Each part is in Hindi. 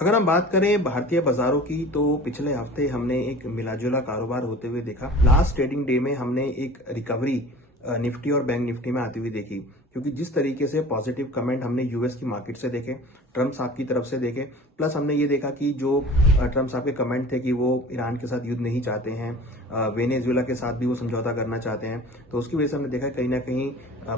अगर हम बात करें भारतीय बाजारों की तो पिछले हफ्ते हमने एक मिला-जुला कारोबार होते हुए देखा। लास्ट ट्रेडिंग डे में हमने एक रिकवरी निफ्टी और बैंक निफ्टी में आती हुई देखी, क्योंकि जिस तरीके से पॉजिटिव कमेंट हमने यूएस की मार्केट से देखे, ट्रम्प साहब की तरफ से देखे, प्लस हमने ये देखा कि जो ट्रम्प साहब के कमेंट थे कि वो ईरान के साथ युद्ध नहीं चाहते हैं, वेनेजुएला के साथ भी वो समझौता करना चाहते हैं, तो उसकी वजह से हमने देखा कहीं ना कहीं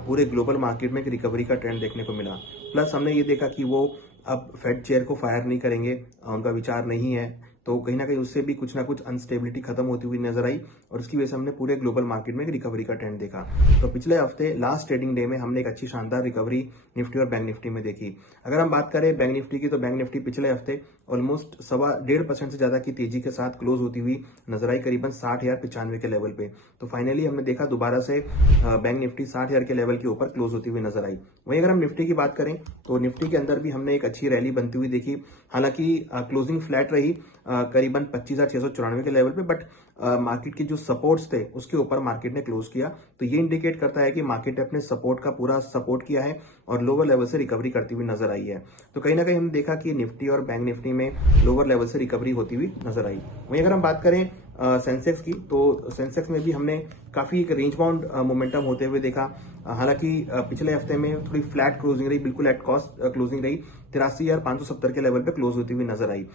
पूरे ग्लोबल मार्केट में एक रिकवरी का ट्रेंड देखने को मिला। प्लस हमने ये देखा कि वो अब फेड चेयर को फायर नहीं करेंगे, उनका विचार नहीं है, तो कहीं ना कहीं उससे भी कुछ ना कुछ अनस्टेबिलिटी खत्म होती हुई नजर आई और उसकी वजह से हमने पूरे ग्लोबल मार्केट में एक रिकवरी का ट्रेंड देखा। तो पिछले हफ्ते लास्ट ट्रेडिंग डे में हमने एक अच्छी शानदार रिकवरी निफ्टी और बैंक निफ्टी में देखी। अगर हम बात करें बैंक निफ्टी की, तो बैंक निफ्टी पिछले हफ्ते ऑलमोस्ट 1.5% से ज्यादा की तेजी के साथ क्लोज होती हुई नजर आई, करीबन 60,095 के लेवल पे। तो फाइनली हमने देखा दोबारा से बैंक निफ्टी 60,000 के लेवल के ऊपर क्लोज होती हुई नजर आई। वहीं अगर हम निफ्टी की बात करें तो निफ्टी के अंदर भी हमने एक अच्छी रैली बनती हुई देखी। हालांकि क्लोजिंग फ्लैट रही करीबन 25,694 के लेवल पे, बट मार्केट के जो सपोर्ट्स थे उसके ऊपर मार्केट ने क्लोज किया। तो ये इंडिकेट करता है कि मार्केट ने अपने सपोर्ट का पूरा सपोर्ट किया है और लोअर लेवल से रिकवरी करती हुई नजर आई है। तो कहीं ना कहीं हमने देखा कि निफ्टी और बैंक निफ्टी में लोअर लेवल से रिकवरी होती हुई नजर आई। वहीं अगर हम बात करें सेंसेक्स की, तो सेंसेक्स में भी हमने काफी एक रेंज बाउंड मोमेंटम होते हुए देखा। हालांकि पिछले हफ्ते में थोड़ी फ्लैट क्लोजिंग रही, बिल्कुल एट कॉस्ट क्लोजिंग रही, 83,570 के लेवल पे क्लोज होती हुई नजर आई।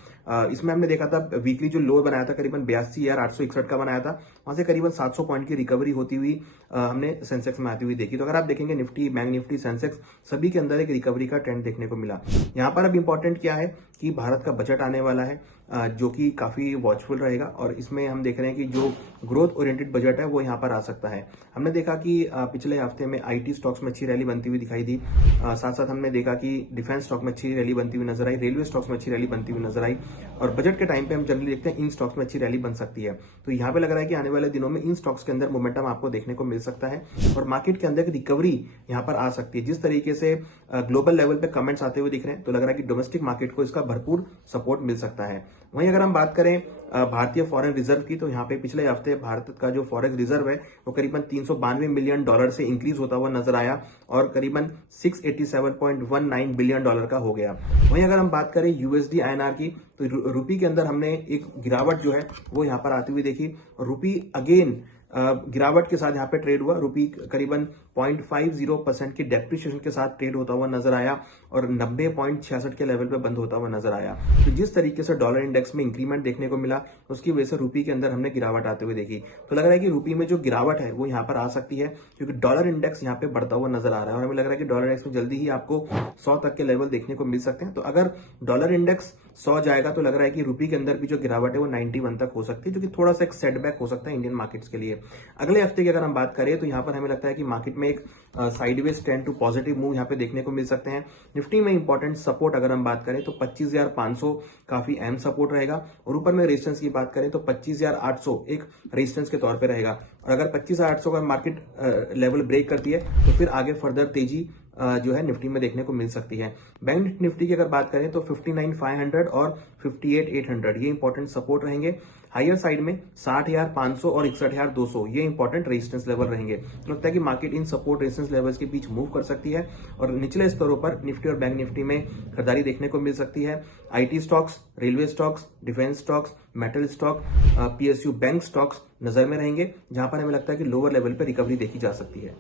इसमें हमने देखा था वीकली जो लो बनाया था करीबन 82,861 का बनाया था, वहां से करीबन 700 पॉइंट की रिकवरी होती हुई हमने सेंसेक्स में आती हुई देखी। तो अगर आप देखेंगे निफ्टी, बैंक निफ्टी, सेंसेक्स सभी के अंदर एक रिकवरी का ट्रेंड देखने को मिला। यहाँ पर अब इंपॉर्टेंट क्या है कि भारत का बजट आने वाला है, जो कि काफी वॉचफुल रहेगा और इसमें हम देख रहे हैं कि जो ग्रोथ ओरिएंटेड बजट है वो यहाँ पर आ सकता है। हमने देखा कि पिछले हफ्ते में आईटी स्टॉक्स में अच्छी रैली बनती हुई दिखाई दी, साथ साथ हमने देखा कि डिफेंस स्टॉक में अच्छी रैली बनती हुई नजर आई, रेलवे स्टॉक्स में अच्छी रैली बनती हुई नजर आई और बजट के टाइम पे हम जनरली देखते हैं इन स्टॉक्स में अच्छी रैली बन सकती है। तो यहाँ पे लग रहा है कि आने वाले दिनों में इन स्टॉक्स के अंदर मोमेंटम आपको देखने को मिल सकता है और मार्केट के अंदर रिकवरी यहाँ पर आ सकती है। जिस तरीके से ग्लोबल लेवल पे कमेंट्स आते हुए दिख रहे हैं, तो लग रहा है कि डोमेस्टिक मार्केट को इसका भरपूर सपोर्ट मिल सकता है। वहीं अगर हम बात करें भारतीय फॉरेन रिजर्व की, तो यहाँ पे पिछले हफ्ते भारत का जो फॉरेक्स रिजर्व है वो करीबन $392 मिलियन से इंक्रीज होता हुआ नजर आया और करीबन $687.19 बिलियन का हो गया। वहीं अगर हम बात करें यूएसडी आईएनआर की, तो रूपी के अंदर हमने एक गिरावट जो है वो यहाँ पर आती हुई देखी। रूपी अगेन गिरावट के साथ यहाँ पे ट्रेड हुआ, रूपी करीबन 0.50% की डेप्रिसिएशन के साथ ट्रेड होता हुआ नजर आया और 90.66 के लेवल पे बंद होता हुआ नजर आया। तो जिस तरीके से डॉलर इंडेक्स में इंक्रीमेंट देखने को मिला, उसकी वजह से रूपी के अंदर हमने गिरावट आते हुए देखी। तो लग रहा है कि रूपी में जो गिरावट है वो यहाँ पर आ सकती है, क्योंकि डॉलर इंडेक्स यहाँ पे बढ़ता हुआ नजर आ रहा है और हमें लग रहा है कि डॉलर इंडेक्स में जल्दी ही आपको 100 तक के लेवल देखने को मिल सकते हैं। तो अगर डॉलर इंडेक्स 100 जाएगा तो लग रहा है कि रूपी के अंदर भी जो गिरावट है वो 91 तक हो सकती है, जो कि थोड़ा सा एक सेटबैक हो सकता है इंडियन मार्केट्स के लिए। अगले हफ्ते की अगर हम बात करें तो यहाँ पर हमें लगता है कि मार्केट में एक sideways trend to positive move यहाँ पे देखने को मिल सकते हैं। निफ्टी में इंपॉर्टेंट सपोर्ट अगर हम बात करें तो 25,500 काफी अहम सपोर्ट रहेगा और ऊपर में रेजिस्टेंस की बात करें तो 25,800 एक रेजिस्टेंस के तौर पे रहेगा और अगर 25,800 का मार्केट लेवल ब्रेक करती है तो फिर आगे फर्दर तेजी जो है निफ्टी में देखने को मिल सकती है। बैंक निफ्टी की अगर बात करें तो 59,500 और 58,800 ये इंपॉर्टेंट सपोर्ट रहेंगे। हायर साइड में 60,500 और 61,200 ये इंपॉर्टेंट रेजिस्टेंस लेवल रहेंगे। तो लगता है कि market in support resistance levels के बीच मूव कर सकती है और निचले स्तरों पर निफ्टी और बैंक निफ्टी में खरीदारी देखने को मिल सकती है। IT stocks, railway stocks, defence stocks, metal stock, PSU bank stocks नजर में रहेंगे, जहां पर हमें लगता है कि लोअर लेवल पर रिकवरी देखी जा सकती है।